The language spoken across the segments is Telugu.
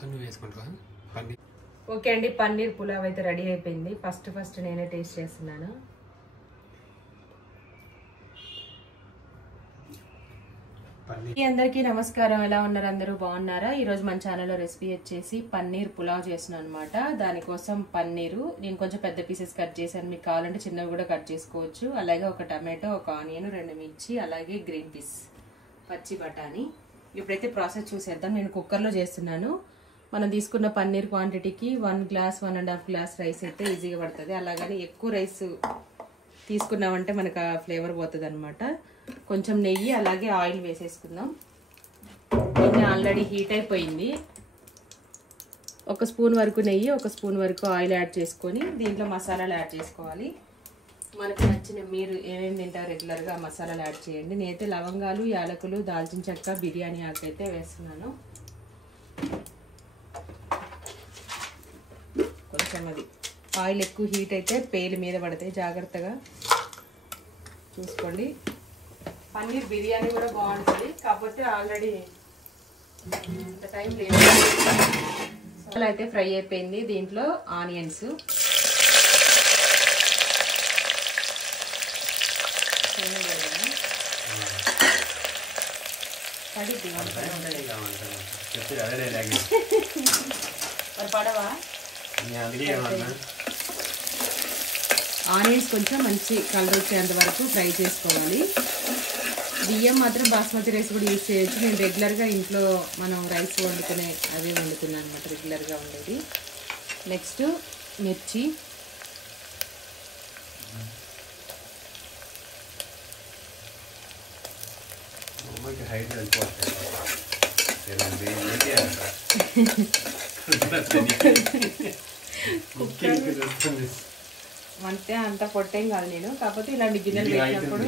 మొత్తం నువ్వు వేసుకుంటావా పన్నీర్? ఓకే అండి, పన్నీర్ పులావ్ అయితే రెడీ అయిపోయింది. ఫస్ట్ నేనే టేస్ట్ చేస్తున్నాను. అందరికీ నమస్కారం. ఎలా ఉన్నారు? అందరూ బాగున్నారా? ఈరోజు మన ఛానల్లో రెసిపీ వచ్చేసి పన్నీర్ పులావ్ చేస్తున్నాను అనమాట. దానికోసం పన్నీరు నేను కొంచెం పెద్ద పీసెస్ కట్ చేశాను. మీకు కావాలంటే చిన్నవి కూడా కట్ చేసుకోవచ్చు. అలాగే ఒక టమాటో, ఒక ఆనియన్, 2 మిర్చి, అలాగే గ్రీన్ పీస్, పచ్చి బఠానీ. ఇప్పుడైతే ప్రాసెస్ చూసేద్దాం. నేను కుక్కర్లో చేస్తున్నాను. మనం తీసుకున్న పన్నీర్ క్వాంటిటీకి 1 గ్లాస్ 1.5 గ్లాస్ రైస్ అయితే ఈజీగా పడుతుంది. అలాగని ఎక్కువ రైస్ తీసుకున్నామంటే మనకు ఆ ఫ్లేవర్ పోతుంది అనమాట. కొంచెం నెయ్యి అలాగే ఆయిల్ వేసేసుకుందాం. ఇది ఆల్రెడీ హీట్ అయిపోయింది. 1 స్పూన్ వరకు నెయ్యి, 1 స్పూన్ వరకు ఆయిల్ యాడ్ చేసుకొని దీంట్లో మసాలాలు యాడ్ చేసుకోవాలి. మనకు నచ్చిన మీరు ఏమేమి తింటారు రెగ్యులర్గా ఆ మసాలాలు యాడ్ చేయండి. నేనైతే లవంగాలు, యాలకులు, దాల్చిన చెక్క, బిర్యానీ ఆకు అయితే వేస్తున్నాను. కొంచెం అది ఆయిల్ ఎక్కువ హీట్ అయితే పేలు మీద పడతాయి, జాగ్రత్తగా చూసుకోండి. పన్నీర్ బిర్యానీ కూడా బాగుంటుంది, కాకపోతే ఆల్రెడీ అంత టైం లేదు. మసాలా అయితే ఫ్రై అయిపోయింది. దీంట్లో ఆనియన్స్, పడవా ఆనియన్స్ కొంచెం మంచి కలర్ వచ్చేంత వరకు ఫ్రై చేసుకోవాలి. బియ్యం మాత్రం బాస్మతి రైస్ కూడా యూజ్ చేయొచ్చు. నేను రెగ్యులర్గా ఇంట్లో మనం రైస్ వండుకునే అదే వండుకున్నాను అనమాట, రెగ్యులర్గా ఉండేది. నెక్స్ట్ మిర్చి, అంతే, అంత పొట్టేం కాదు నేను. కాకపోతే ఇలాంటి గిన్నెలు పెట్టినప్పుడు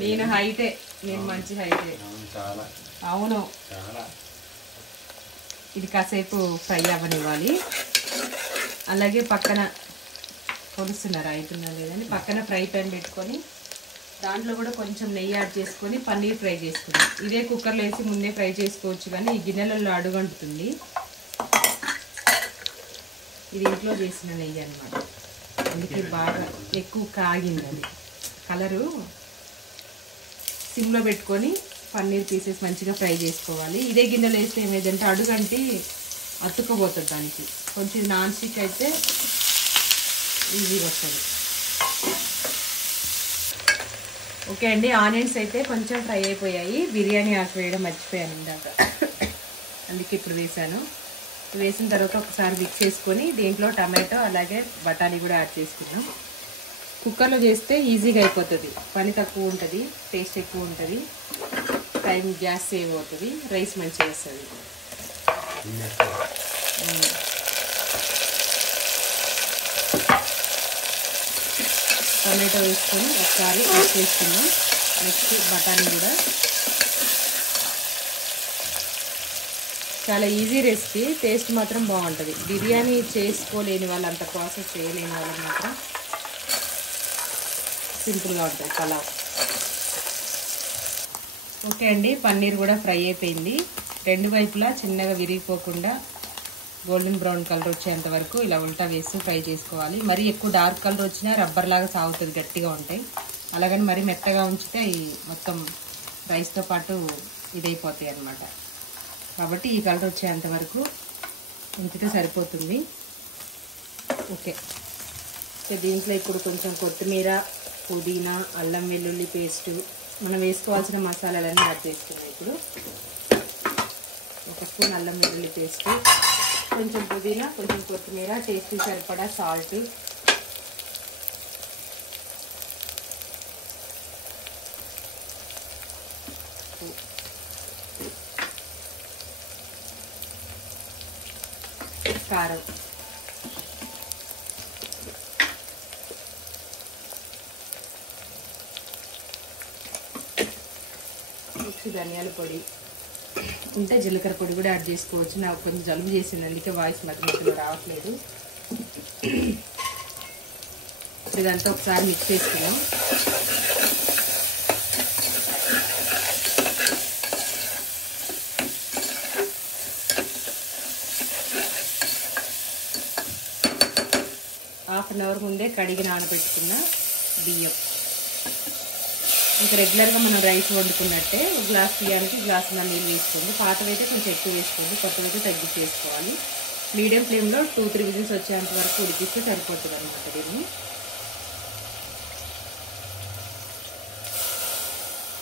నేను హైటే, నేను మంచి హైటే. అవును, ఇది కాసేపు ఫ్రై అవ్వనివ్వాలి. అలాగే పక్కన కొలుస్తున్నారా అవుతున్నా లేదని పక్కన ఫ్రై ప్యాన్ పెట్టుకొని దాంట్లో కూడా కొంచెం నెయ్యి యాడ్ చేసుకొని పన్నీర్ ఫ్రై చేసుకున్నాం. ఇదే కుక్కర్లో వేసి ముందే ఫ్రై చేసుకోవచ్చు, కానీ ఈ గిన్నెలలో అడుగంటుతుంది. ఇది ఇంట్లో చేసిన నెయ్యి అన్నమాట, అందుకే బాగా ఎక్కువ కాగింది. అది కలరు సిమ్లో పెట్టుకొని పన్నీర్ పీసెస్ మంచిగా ఫ్రై చేసుకోవాలి. ఇదే గిన్నెలో వేస్తే ఏమైందంటే అడుగంటి అతుక్కపోతుంది. దానికి కొంచెం నాన్ స్టిక్ అయితే ఈజీగా వస్తుంది. ఓకే అండి, ఆనియన్స్ అయితే కొంచెం ఫ్రై అయిపోయాయి. బిర్యానీ ఆకు వేయడం మర్చిపోయాను ఇందాక, అందుకే ఇప్పుడు వేసాను. వేసిన తర్వాత ఒకసారి మిక్స్ చేసుకొని దీంట్లో టమాటో అలాగే బఠానీ కూడా యాడ్ చేసుకున్నాం. కుక్కర్లో చేస్తే ఈజీగా అయిపోతుంది, పని తక్కువ ఉంటుంది, టేస్ట్ ఎక్కువ ఉంటుంది, టైం గ్యాస్ సేవ్ అవుతుంది, రైస్ మంచిగా వస్తుంది. టమాటో వేసుకొని ఒకసారి మిక్స్ చేసుకున్నాం. నెక్స్ట్ బఠానీ కూడా. చాలా ఈజీ రెసిపీ, టేస్ట్ మాత్రం బాగుంటుంది. బిర్యానీ చేసుకోలేని వాళ్ళు, అంత ప్రాసెస్ చేయలేని వాళ్ళు మాత్రం సింపుల్గా ఉంటుంది పలావ్. ఓకే అండి, పన్నీర్ కూడా ఫ్రై అయిపోయింది. 2 వైపులా చిన్నగా విరిగిపోకుండా గోల్డెన్ బ్రౌన్ కలర్ వచ్చేంత వరకు ఇలా ఉల్టా వేసి ఫ్రై చేసుకోవాలి. మరీ ఎక్కువ డార్క్ కలర్ వచ్చినా రబ్బర్ లాగా సాగుతుంది, గట్టిగా ఉంటాయి. అలాగని మరీ మెత్తగా ఉంచితే ఈ మొత్తం రైస్తో పాటు ఇదైపోతాయి అన్నమాట. కాబట్టి ఈ కలర్ వచ్చేంత వరకు ఉంచితే సరిపోతుంది. ఓకే, దీంట్లో ఇప్పుడు కొంచెం కొత్తిమీర, పుదీనా, అల్లం వెల్లుల్లి పేస్టు, మనం వేసుకోవాల్సిన మసాలాలన్నీ యాడ్ చేసుకున్నాం. ఇప్పుడు 1 స్పూన్ అల్లం వెల్లుల్లి పేస్టు, కొంచెం పుదీనా, కొంచెం కొత్తిమీర, టేస్ట్కి సరిపడా సాల్ట్, కారం, ధనియాల పొడి, ఉంటే జీలకర్ర పొడి కూడా యాడ్ చేసుకోవచ్చు. నాకు కొంచెం జలుబు చేసింది, అందుకే వాయిస్ మధ్య రావట్లేదు. ఇదంతా ఒకసారి మిక్స్ చేసుకున్నాం. హాఫ్ అన్ అవర్ ముందే కడిగి నానబెట్టుకున్న బియ్యం. ఇంకా రెగ్యులర్గా మనం రైస్ వండుకున్నట్టే గ్లాస్ బియ్యానికి గ్లాస్ నీళ్ళు వేసుకోండి. పాతవైతే కొంచెం ఎక్కువ వేసుకోండి, కొత్తవైతే తగ్గించి వేసుకోవాలి. మీడియం ఫ్లేమ్లో 2-3 విజిల్స్ వచ్చేంత వరకు ఉడికిస్తే సరిపోతుంది అనమాట. దీన్ని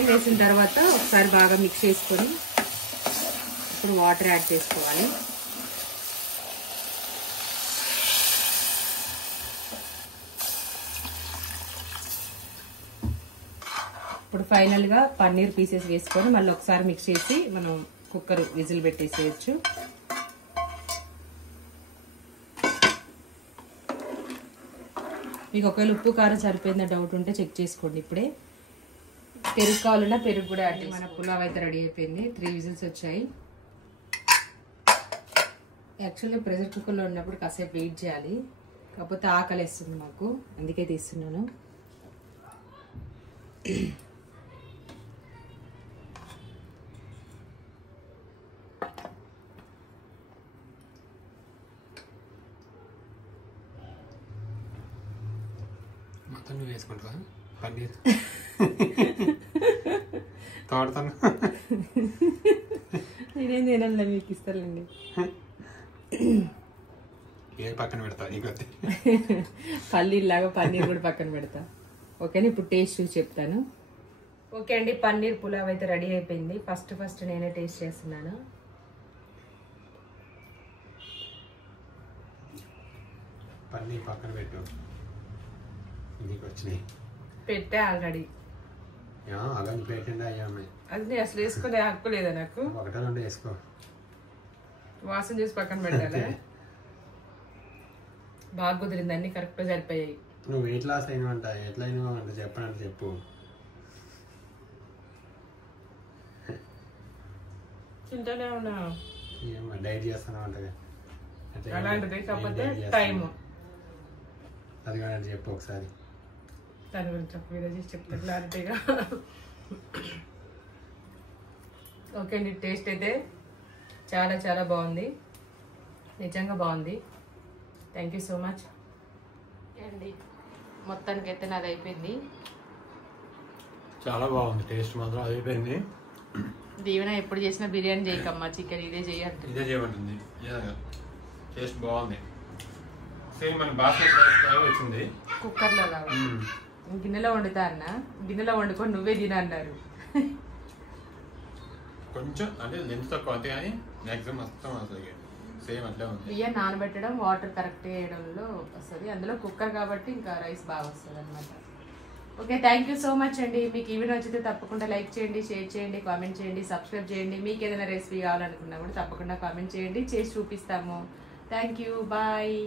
వేసిన తర్వాత ఒకసారి బాగా మిక్స్ చేసుకొని ఇప్పుడు వాటర్ యాడ్ చేసుకోవాలి. ఇప్పుడు ఫైనల్గా పన్నీర్ పీసెస్ వేసుకొని మళ్ళీ ఒకసారి మిక్స్ చేసి మనం కుక్కర్ విజిల్ పెట్టేసేయచ్చు. మీకు ఒకవేళ ఉప్పు కారం సరిపోయిందా డౌట్ ఉంటే చెక్ చేసుకోండి. ఇప్పుడే పెరుగు కావాలన్నా పెరుగు కూడా యాడ్ చేసి మన పులావ్ అయితే రెడీ అయిపోయింది. 3 విజిల్స్ వచ్చాయి. యాక్చువల్లీ ప్రెషర్ కుక్కర్లో ఉన్నప్పుడు కాసేపు వెయిట్ చేయాలి, కాకపోతే ఆకలి వేస్తుంది మాకు, అందుకే తీస్తున్నాను. మొత్తం నువ్వు వేసుకుంటావా పన్నీర్? తోడతాను. నేనేం తినాలి, మీకు ఇస్తానండి. ఏ పక్కన పెడతా ఈ కొద్ది పల్లీలాగా పన్నీర్ కూడా పక్కన పెడతా. ఓకేనా, ఇప్పుడు టేస్ట్ చూసి చెప్తాను. ఓకే అండి, పన్నీర్ పులావ్ అయితే రెడీ అయిపోయింది. ఫస్ట్ నేనే టేస్ట్ చేస్తున్నాను. పన్నీర్ పక్కన పెట్టు, నీకు వచ్చినాయి. పెట్టే ఆల్రెడీ. అలాగే పెట్టండి అయ్యా అమ్మాయి. అది అసలు వేసుకునే హక్కు లేదా నాకు? 1-2 వేసుకో, వాసన చూసి పక్కన పెట్టాలి. బాగా కుదిరింది, అన్ని కరెక్ట్గా సరిపోయాయి. నువ్వు వెయిట్ లాస్ అయినవంట, ఎట్లా అయినవంట చెప్పనంటే చెప్పు. తింటానే ఉన్నా, డైట్ చేస్తానంట అలాంటిది. కాకపోతే టైం అది కూడా చెప్పు ఒకసారి. దాని గురించి ఒక వీడియో చేసి చెప్తా క్లారిటీగా. ఓకే అండి, టేస్ట్ అయితే చాలా చాలా బాగుంది, నిజంగా బాగుంది. థ్యాంక్ యూ సో మచ్ అండి. మొత్తానికి అయితే నాది అయిపోయింది. చాలా బాగుంది, టేస్ట్ మాత్రం అయిపోయింది. దీవెన ఎప్పుడు చేసినా బిర్యానీ చేయకమ్మా, చికెన్ ఇదే చేయండి. ఇదే చేయమంటుంది. టేస్ట్ బాగుంది. సేమ్ మన బాస్మతి రైస్ వచ్చింది కుక్కర్లో కావాలి. గిన్నెలో వండుతా అన్న, గిన్నెలో వండుకొని నువ్వే తిన అన్నారు. కొంచెం అంటే లెంత్ తక్కువ అంతే, కానీ మ్యాక్సిమం మొత్తం అసలు సేమ్ అట్లే ఉంది. బియ్యం నానబెట్టడం, వాటర్ కరెక్ట్ వేయడంలో వస్తుంది. అందులో కుక్కర్ కాబట్టి ఇంకా రైస్ బాగా వస్తుంది అనమాట. Okay, thank you so much అండి. మీకు ఈ వీడియో నచ్చితే తప్పకుండా లైక్ చేయండి, షేర్ చేయండి, కామెంట్ చేయండి, సబ్స్క్రైబ్ చేయండి. మీకు ఏదైనా రెసిపీ కావాలనుకున్నా కూడా తప్పకుండా కామెంట్ చేయండి, చేసి చూపిస్తాము. Thank you, bye.